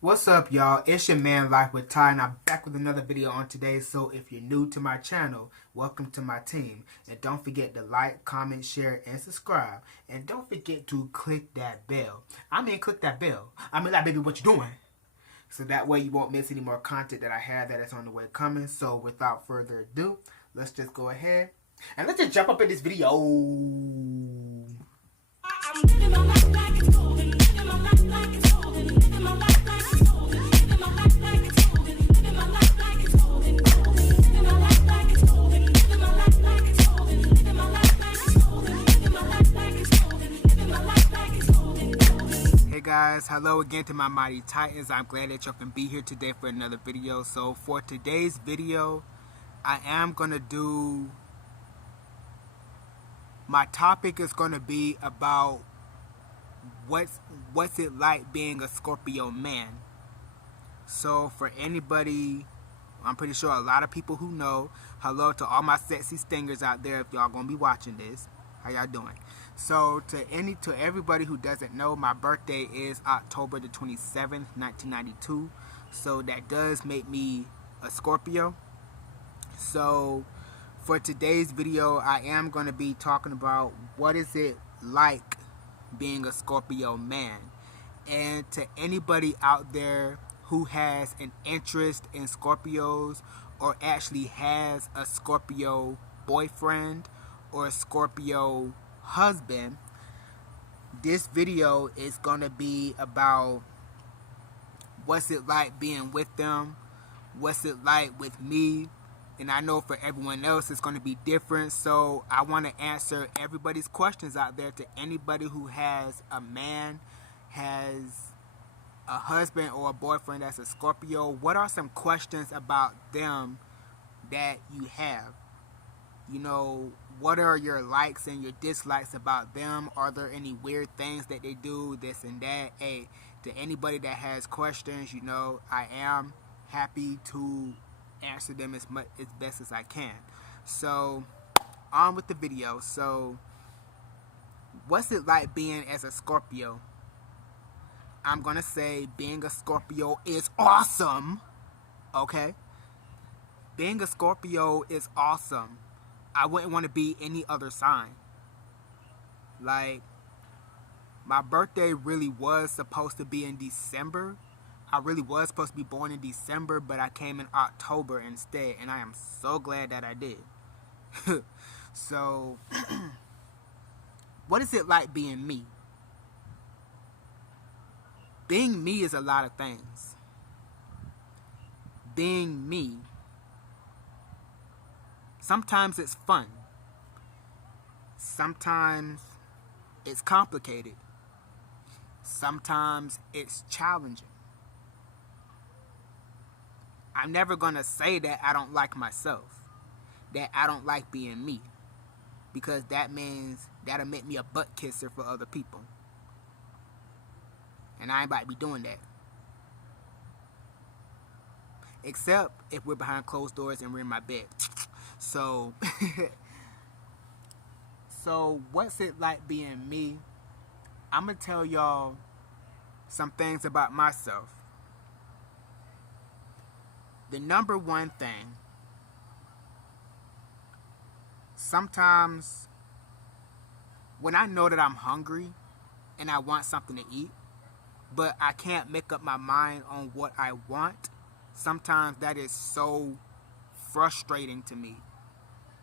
What's up, y'all? It's your man Life with Ty, and I'm back with another video on today. So if you're new to my channel, welcome to my team. And don't forget to like, comment, share, and subscribe. And don't forget to click that bell. Click that bell. Like, baby, what you doing? So that way you won't miss any more content that I have that is on the way coming. So without further ado, let's just go ahead and let's just jump up in this video. I'm living my life like it's golden, living my life like it's golden, living my life like it's golden, living my life like it's golden, living my life like it's golden, living my life like it's golden, living my life like it's golden, living my life like it's golden, living my life like it's golden, living my life like it's golden. Hey guys, hello again to my mighty Titans. I'm glad that y'all can be here today for another video. So for today's video, I am gonna do. My topic is going to be about what's it like being a Scorpio man. So for anybody, I'm pretty sure a lot of people who know, hello to all my sexy stingers out there if y'all going to be watching this. How y'all doing? So to everybody who doesn't know, my birthday is October the 27th, 1992. So that does make me a Scorpio. So for today's video, I am going to be talking about what is it like being a Scorpio man. And to anybody out there who has an interest in Scorpios or actually has a Scorpio boyfriend or a Scorpio husband, this video is going to be about what's it like being with them, what's it like with me. And I know for everyone else it's going to be different. So I want to answer everybody's questions out there. To anybody who has a man, has a husband or a boyfriend that's a Scorpio, what are some questions about them that you have? You know, what are your likes and your dislikes about them? Are there any weird things that they do, this and that? Hey, to anybody that has questions, you know, I am happy to answer them as best as I can. So on with the video. So what's it like being as a Scorpio? I'm gonna say being a Scorpio is awesome. Okay, being a Scorpio is awesome. I wouldn't want to be any other sign. Like, my birthday really was supposed to be in December. I really was supposed to be born in December, but I came in October instead, and I am so glad that I did. So, what is it like being me? Being me is a lot of things. Being me, sometimes it's fun. Sometimes it's complicated. Sometimes it's challenging. I'm never going to say that I don't like myself, that I don't like being me, because that means that'll make me a butt kisser for other people. And I ain't about to be doing that. Except if we're behind closed doors and we're in my bed. So, so what's it like being me? I'm going to tell y'all some things about myself. The number one thing, sometimes when I know that I'm hungry and I want something to eat, but I can't make up my mind on what I want, sometimes that is so frustrating to me.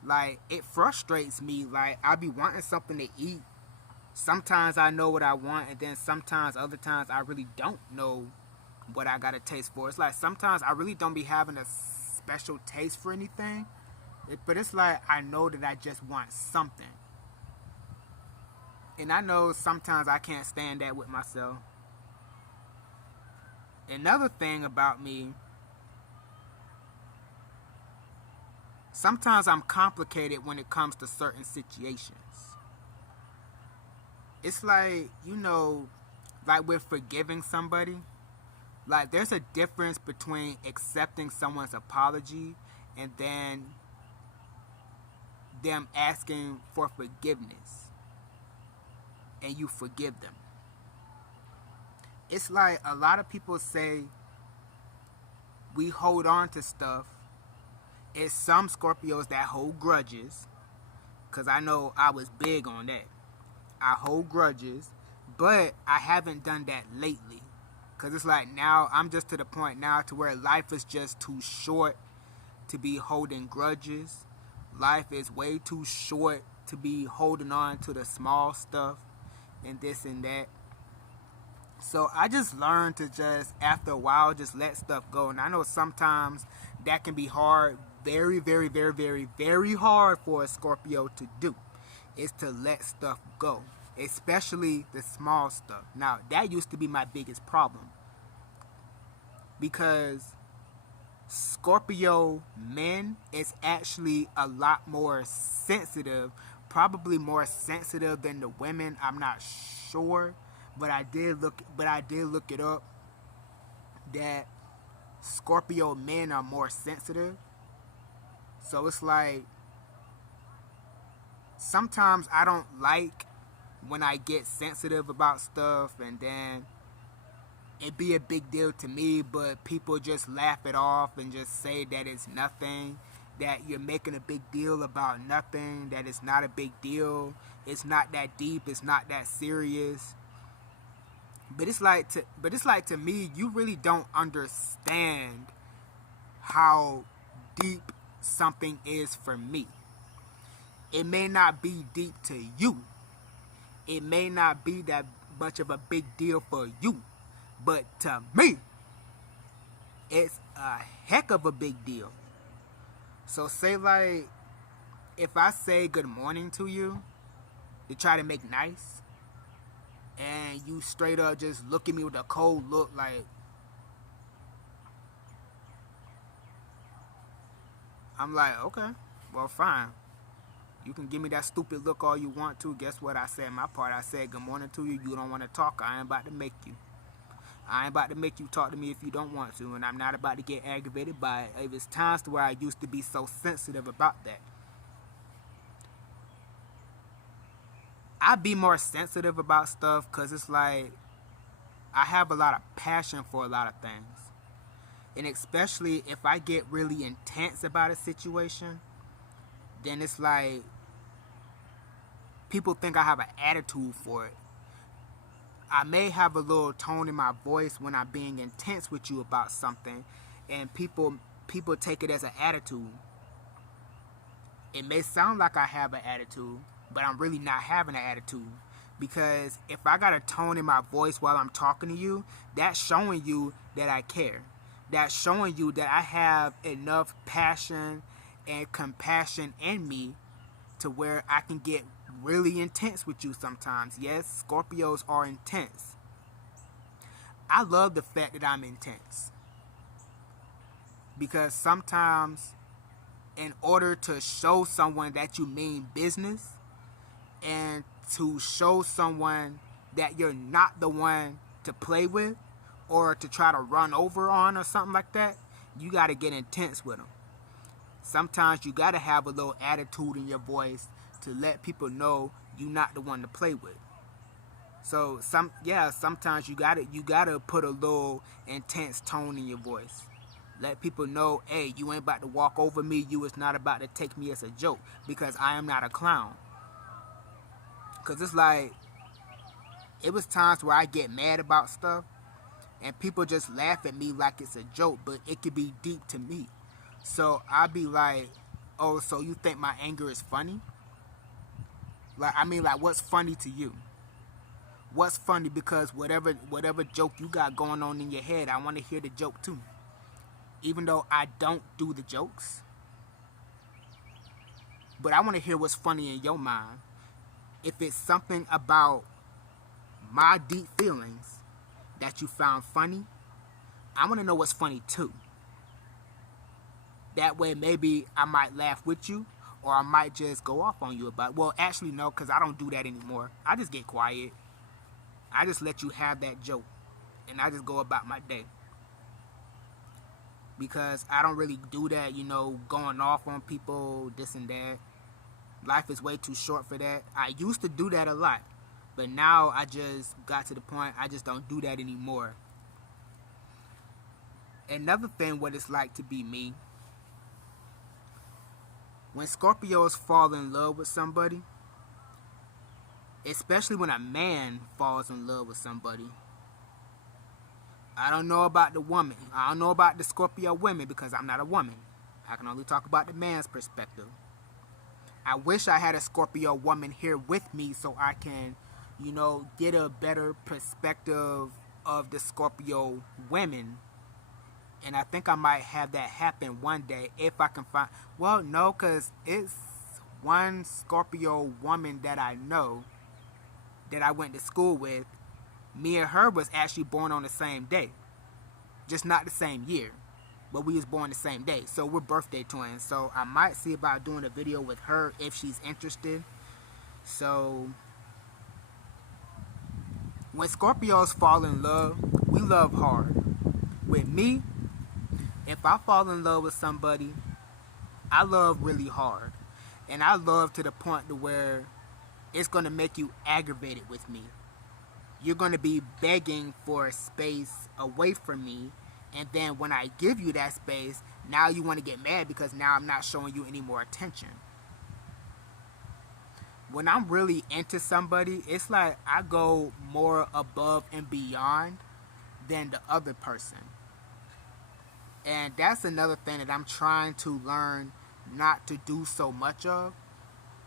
Like, it frustrates me. Like, I be wanting something to eat. Sometimes I know what I want, and then sometimes, other times, I really don't know what I got a taste for. It's like sometimes I really don't be having a special taste for anything, but it's like I know that I just want something. And I know sometimes I can't stand that with myself. Another thing about me, sometimes I'm complicated when it comes to certain situations. It's like, you know, like with forgiving somebody, like there's a difference between accepting someone's apology and then them asking for forgiveness and you forgive them. It's like a lot of people say we hold on to stuff. It's some Scorpios that hold grudges, because I know I was big on that. I hold grudges, but I haven't done that lately. Because it's like now I'm just to the point now to where life is just too short to be holding grudges. Life is way too short to be holding on to the small stuff and this and that. So I just learned to just, after a while, just let stuff go. And I know sometimes that can be hard, very, very, very, very, very hard for a Scorpio to do, is to let stuff go, especially the small stuff. Now, that used to be my biggest problem, because Scorpio men is actually a lot more sensitive, probably more sensitive than the women. I'm not sure, but I did look it up that Scorpio men are more sensitive. So it's like sometimes I don't like when I get sensitive about stuff and then it be a big deal to me, but people just laugh it off and just say that it's nothing, that you're making a big deal about nothing, that it's not a big deal, it's not that deep, it's not that serious. But it's like to me, you really don't understand how deep something is for me. It may not be deep to you. It may not be that much of a big deal for you. But to me, it's a heck of a big deal. So say like, if I say good morning to you to try to make nice, and you straight up just look at me with a cold look like, I'm like, okay, well fine. You can give me that stupid look all you want to. Guess what? I said my part. I said good morning to you. You don't want to talk. I ain't about to make you. I ain't about to make you talk to me if you don't want to. And I'm not about to get aggravated by it. It was times to where I used to be so sensitive about that. I be more sensitive about stuff because it's like I have a lot of passion for a lot of things. And especially if I get really intense about a situation, then it's like people think I have an attitude for it. I may have a little tone in my voice when I'm being intense with you about something, and people take it as an attitude. It may sound like I have an attitude, but I'm really not having an attitude. Because if I got a tone in my voice while I'm talking to you, that's showing you that I care. That's showing you that I have enough passion and compassion in me to where I can get really intense with you sometimes. Yes, Scorpios are intense. I love the fact that I'm intense. Because sometimes, in order to show someone that you mean business and to show someone that you're not the one to play with or to try to run over on or something like that, you got to get intense with them. Sometimes you got to have a little attitude in your voice to let people know you're not the one to play with. So sometimes you gotta put a little intense tone in your voice. Let people know, hey, you ain't about to walk over me. You is not about to take me as a joke, because I am not a clown. Because it's like, it was times where I get mad about stuff and people just laugh at me like it's a joke, but it could be deep to me. So I'd be like, oh, so you think my anger is funny? Like, what's funny to you? What's funny? Because whatever joke you got going on in your head, I want to hear the joke too. Even though I don't do the jokes. But I want to hear what's funny in your mind. If it's something about my deep feelings that you found funny, I want to know what's funny too. That way maybe I might laugh with you, or I might just go off on you about it. Well, actually no, because I don't do that anymore. I just get quiet. I just let you have that joke, and I just go about my day. Because I don't really do that, going off on people, this and that. Life is way too short for that. I used to do that a lot. But now I just got to the point I just don't do that anymore. Another thing, what it's like to be me. When Scorpios fall in love with somebody, especially when a man falls in love with somebody, I don't know about the woman. I don't know about the Scorpio women because I'm not a woman. I can only talk about the man's perspective. I wish I had a Scorpio woman here with me so I can, get a better perspective of the Scorpio women. And I think I might have that happen one day if I can find. Well, no, because it's one Scorpio woman that I know that I went to school with. Me and her was actually born on the same day. Just not the same year. But we was born the same day. So we're birthday twins. So I might see about doing a video with her if she's interested. So when Scorpios fall in love, we love hard. With me, if I fall in love with somebody, I love really hard. And I love to the point to where it's going to make you aggravated with me. You're going to be begging for space away from me. And then when I give you that space, now you want to get mad because now I'm not showing you any more attention. When I'm really into somebody, it's like I go more above and beyond than the other person. And that's another thing that I'm trying to learn not to do so much of.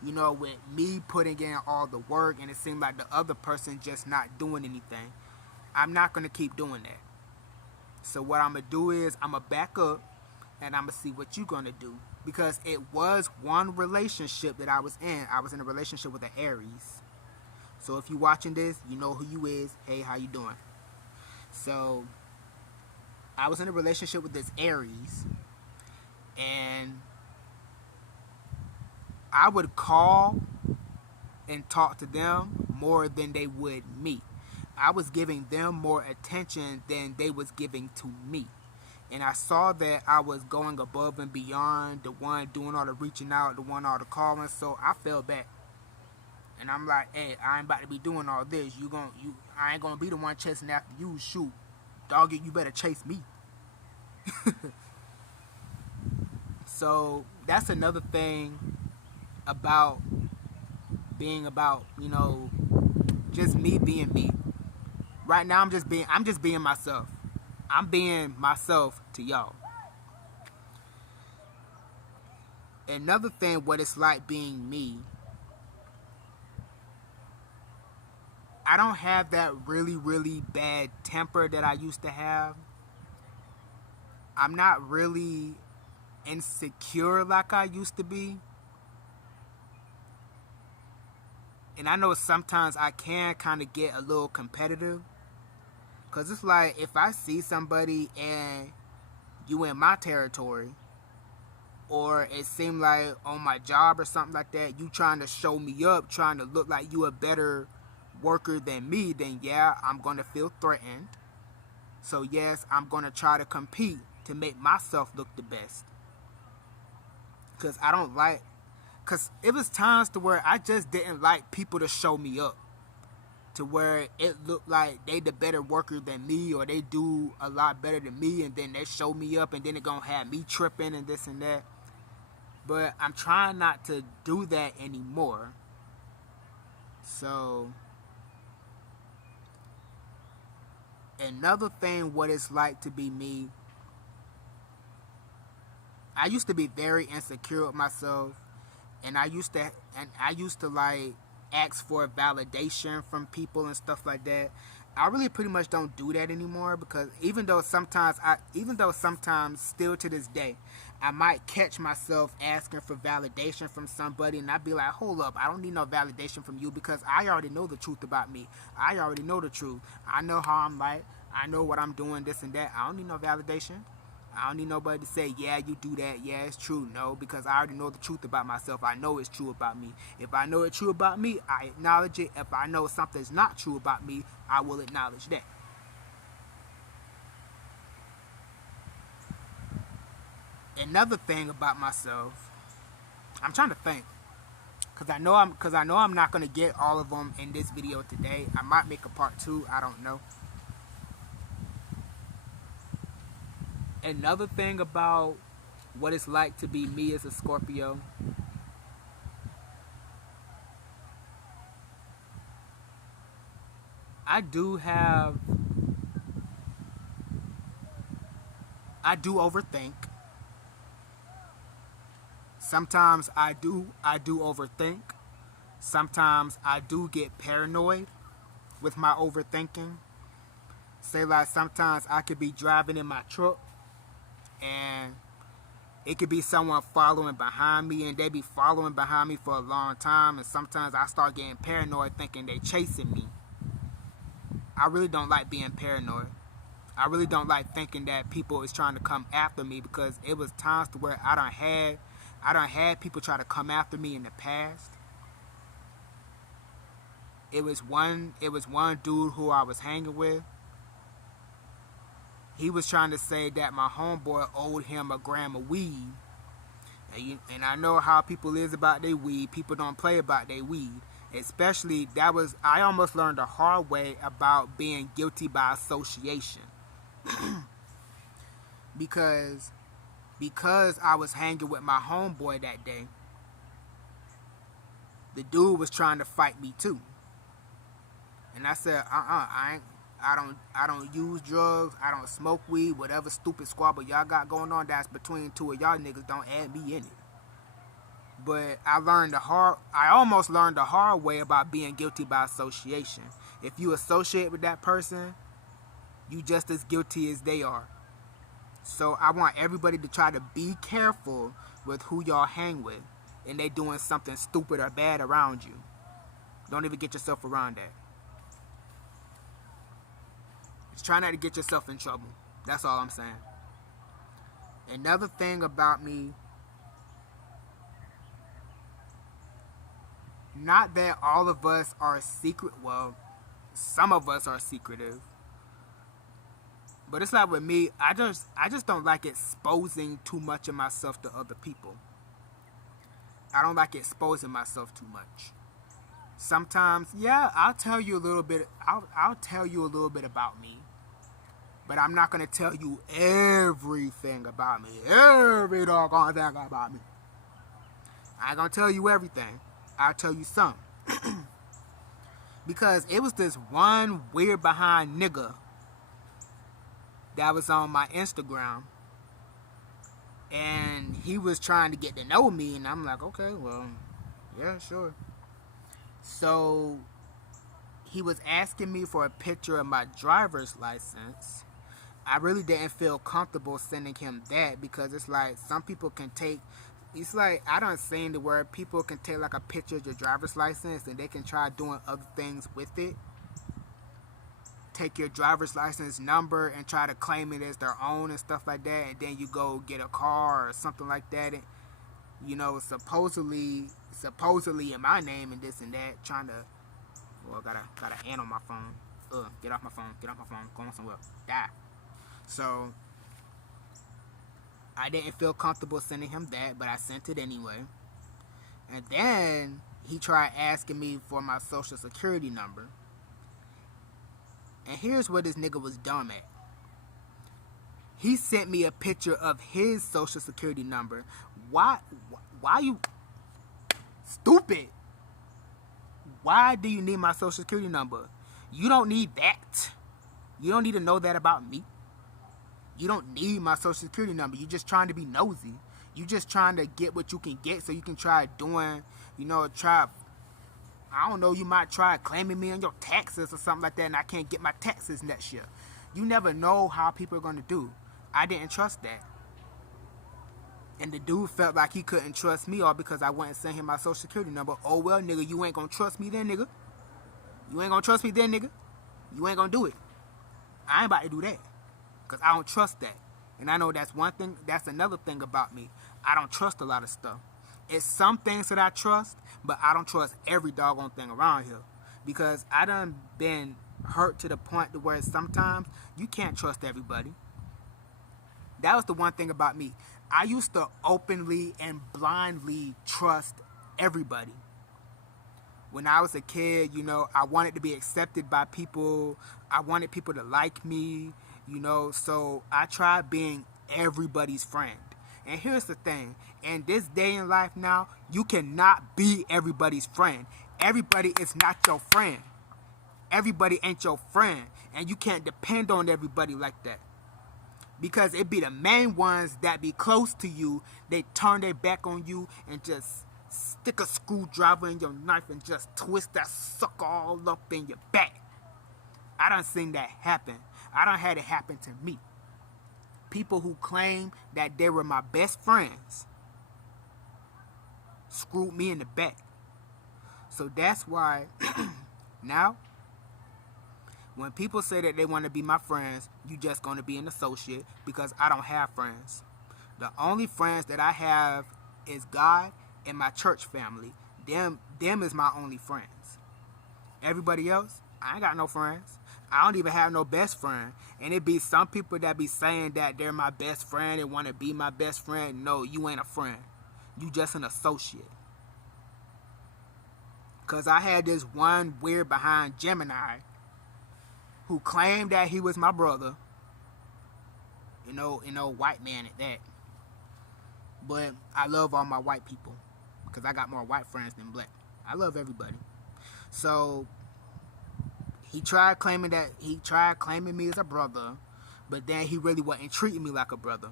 With me putting in all the work and it seems like the other person just not doing anything. I'm not going to keep doing that. So what I'm going to do is I'm going to back up and I'm going to see what you're going to do. Because it was one relationship that I was in. I was in a relationship with an Aries. So if you're watching this, you know who you is. Hey, how you doing? So I was in a relationship with this Aries. And I would call and talk to them more than they would me. I was giving them more attention than they was giving to me. And I saw that I was going above and beyond, the one doing all the reaching out, the one all the calling, so I fell back. And I'm like, hey, I ain't about to be doing all this. I ain't gonna be the one chasing after you. Shoot, dog, you better chase me. So that's another thing about being just me being me. Right now I'm just being myself. I'm being myself to y'all. Another thing, what it's like being me, I don't have that really, really bad temper that I used to have. I'm not really insecure like I used to be. And I know sometimes I can kind of get a little competitive. Because it's like, if I see somebody and you in my territory, or it seemed like on my job or something like that, you trying to show me up, trying to look like you a better worker than me, then yeah, I'm going to feel threatened. So yes, I'm going to try to compete to make myself look the best. Because it was times to where I just didn't like people to show me up. To where it looked like they the better worker than me, or they do a lot better than me, and then they show me up, and then it gonna have me tripping and this and that. But I'm trying not to do that anymore. So another thing, what it's like to be me, I used to be very insecure with myself, and I used to like ask for validation from people and stuff like that. I really pretty much don't do that anymore, because even though sometimes still to this day, I might catch myself asking for validation from somebody, and I'd be like, hold up, I don't need no validation from you, because I already know the truth about me. I already know the truth. I know how I'm like. I know what I'm doing, this and that. I don't need no validation. I don't need nobody to say, yeah, you do that, yeah, it's true. No, because I already know the truth about myself. I know it's true about me. If I know it's true about me, I acknowledge it. If I know something's not true about me, I will acknowledge that. Another thing about myself, I'm trying to think, Cause I know I'm not gonna get all of them in this video today. I might make a part 2. I don't know. Another thing about what it's like to be me as a Scorpio. I do overthink. Sometimes I do overthink. Sometimes I do get paranoid with my overthinking. Say like sometimes I could be driving in my truck and it could be someone following behind me and they be following behind me for a long time, and sometimes I start getting paranoid thinking they chasing me. I really don't like being paranoid. I really don't like thinking that people is trying to come after me, because it was times to where I done had people try to come after me in the past. It was one dude who I was hanging with. He was trying to say that my homeboy owed him a gram of weed. And I know how people is about their weed. People don't play about their weed. Especially, I almost learned the hard way about being guilty by association. because I was hanging with my homeboy that day, the dude was trying to fight me too. And I said, I don't use drugs, I don't smoke weed, whatever stupid squabble y'all got going on, that's between two of y'all niggas, don't add me in it. But I almost learned the hard way about being guilty by association. If you associate with that person, you just as guilty as they are. So I want everybody to try to be careful with who y'all hang with, and they doing something stupid or bad around you. Don't even get yourself around that. Just try not to get yourself in trouble. That's all I'm saying. Another thing about me, not that all of us are secret, well, some of us are secretive. But it's like with me, I just don't like exposing too much of myself to other people. I don't like exposing myself too much. Sometimes, yeah, I'll tell you a little bit about me. But I'm not going to tell you everything about me. Every doggone thing about me. I ain't going to tell you everything. I'll tell you some. Because it was this one weird behind nigga that was on my Instagram. And he was trying to get to know me. And I'm like, okay, well, yeah, sure. So he was asking me for a picture of my driver's license. I really didn't feel comfortable sending him that, because it's like some people can take, it's like, I don't saying the word, people can take like a picture of your driver's license and they can try doing other things with it. Take your driver's license number and try to claim it as their own and stuff like that, and then you go get a car or something like that, and, you know, supposedly in my name and this and that, trying to, well, got an ant on my phone. Get off my phone, going somewhere, die. So I didn't feel comfortable sending him that, but I sent it anyway. And then he tried asking me for my social security number. And here's where this nigga was dumb at. He sent me a picture of his social security number. Why you stupid? Why do you need my social security number? You don't need that. You don't need to know that about me. You don't need my social security number. You're just trying to be nosy. You're just trying to get what you can get so you can try doing, I don't know, you might try claiming me on your taxes or something like that, and I can't get my taxes next year. You never know how people are going to do. I didn't trust that. And the dude felt like he couldn't trust me all because I went and sent him my social security number. Oh, well, nigga, you ain't going to trust me then, nigga. You ain't going to trust me then, nigga. You ain't going to do it. I ain't about to do that. Because I don't trust that. And I know that's one thing, that's another thing about me. I don't trust a lot of stuff. It's some things that I trust, but I don't trust every doggone thing around here. Because I done been hurt to the point to where sometimes you can't trust everybody. That was the one thing about me. I used to openly and blindly trust everybody. When I was a kid, I wanted to be accepted by people. I wanted people to like me, so I tried being everybody's friend. And here's the thing, in this day in life now, you cannot be everybody's friend. Everybody is not your friend. Everybody ain't your friend, and you can't depend on everybody like that. Because it be the main ones that be close to you, they turn their back on you and just stick a screwdriver in your knife and just twist that sucker all up in your back. I done seen that happen. I done had it happen to me. People who claim that they were my best friends screwed me in the back. So that's why now, when people say that they want to be my friends, you just going to be an associate, because I don't have friends. The only friends that I have is God and my church family. Them is my only friends. Everybody else, I ain't got no friends. I don't even have no best friend. And it be some people that be saying that they're my best friend and want to be my best friend. No, you ain't a friend. You just an associate. Because I had this one weird behind Gemini who claimed that he was my brother. White man at that. But I love all my white people, because I got more white friends than black. I love everybody. So he tried claiming me as a brother, but then he really wasn't treating me like a brother,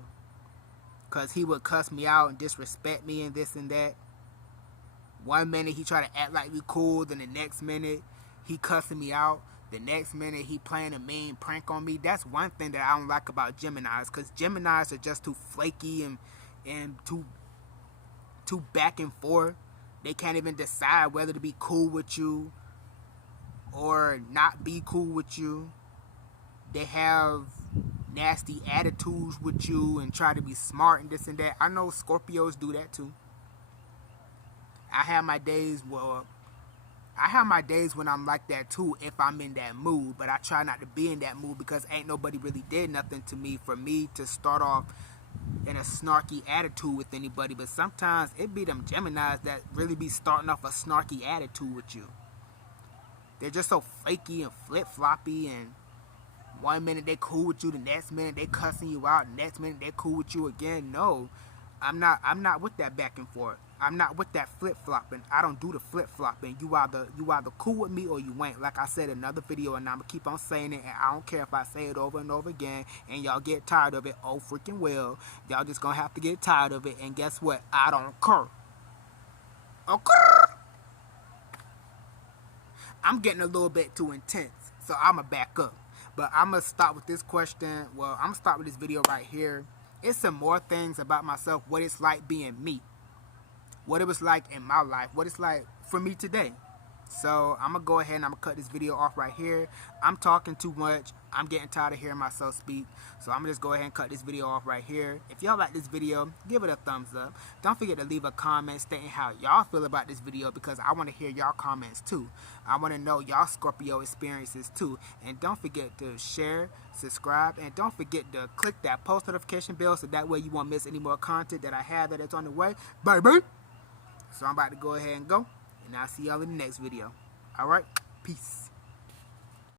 because he would cuss me out and disrespect me and this and that. One minute he tried to act like we cool, then the next minute he cussing me out. The next minute he playing a mean prank on me. That's one thing that I don't like about Geminis, because Geminis are just too flaky and too back and forth. They can't even decide whether to be cool with you or not be cool with you. They have nasty attitudes with you and try to be smart and this and that. I know Scorpios do that too. I have my days when I'm like that too, if I'm in that mood. But I try not to be in that mood, because ain't nobody really did nothing to me for me to start off in a snarky attitude with anybody. But sometimes it be them Geminis that really be starting off a snarky attitude with you. They're just so flaky and flip-floppy, and one minute they cool with you, the next minute they cussing you out, the next minute they cool with you again. No, I'm not with that back and forth. I'm not with that flip-flopping. I don't do the flip-flopping. You either cool with me or you ain't. Like I said in another video, and I'm going to keep on saying it, and I don't care if I say it over and over again, and y'all get tired of it. Oh, freaking well. Y'all just going to have to get tired of it, and guess what? I don't care. Okay. I'm getting a little bit too intense, so I'm going to back up. But I'm going to start with this question. Well, I'm going to start with this video right here. It's some more things about myself, what it's like being me. What it was like in my life, what it's like for me today. So I'm going to go ahead and I'm going to cut this video off right here. I'm talking too much. I'm getting tired of hearing myself speak. So I'm going to just go ahead and cut this video off right here. If y'all like this video, give it a thumbs up. Don't forget to leave a comment stating how y'all feel about this video, because I want to hear y'all comments too. I want to know y'all Scorpio experiences too. And don't forget to share, subscribe, and don't forget to click that post notification bell, so that way you won't miss any more content that I have that is on the way. Bye-bye. So I'm about to go ahead and go, and I'll see y'all in the next video. Alright, peace.